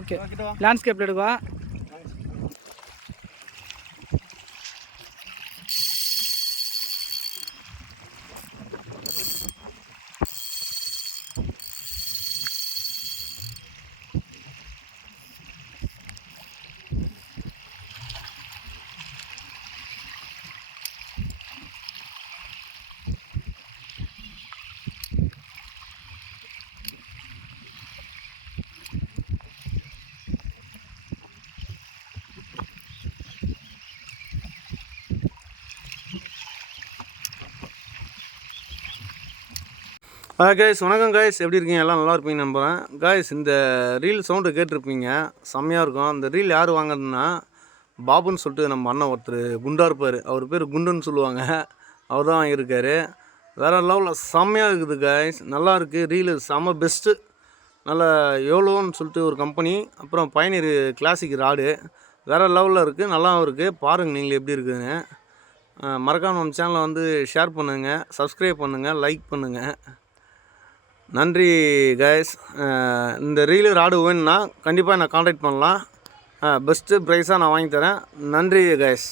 Okay லேண்ட்ஸ்கேப்பில் எடுக்கவா? Guys வணக்கம் guys, எப்படி இருக்கீங்க? எல்லாம் நல்லா இருப்பீங்க நம்புகிறேன். கைஸ் இந்த ரீல் சவுண்டு கேட்டிருப்பீங்க, செம்மையாக இருக்கும். அந்த ரீல் யார் வாங்குறதுன்னா பாபுன்னு சொல்லிட்டு நம்ம அண்ணன் ஒருத்தர் குண்டாக இருப்பார், அவர் பேர் குண்டுன்னு சொல்லுவாங்க, அவர் தான் வாங்கியிருக்காரு. வேறு லெவலில் செம்மையாக இருக்குது கைஸ், நல்லா இருக்குது ரீலு, செம்ம பெஸ்ட்டு. நல்லா யோலோன்னு சொல்லிட்டு ஒரு கம்பெனி, அப்புறம் பயணியர் கிளாசிக் ராடு, வேறு லெவலில் இருக்குது, நல்லாவும் இருக்குது. பாருங்கள் நீங்களே எப்படி இருக்குதுன்னு. மறக்காமல் நம்ம சேனலை வந்து ஷேர் பண்ணுங்கள், சப்ஸ்கிரைப் பண்ணுங்கள், லைக் பண்ணுங்கள். நன்றி கைஸ். இந்த ரீலு ராடு வேணுன்னா கண்டிப்பாக நான் காண்டாக்ட் பண்ணலாம். பெஸ்ட்டு ப்ரைஸாக நான் வாங்கி தரேன். நன்றி கைஸ்.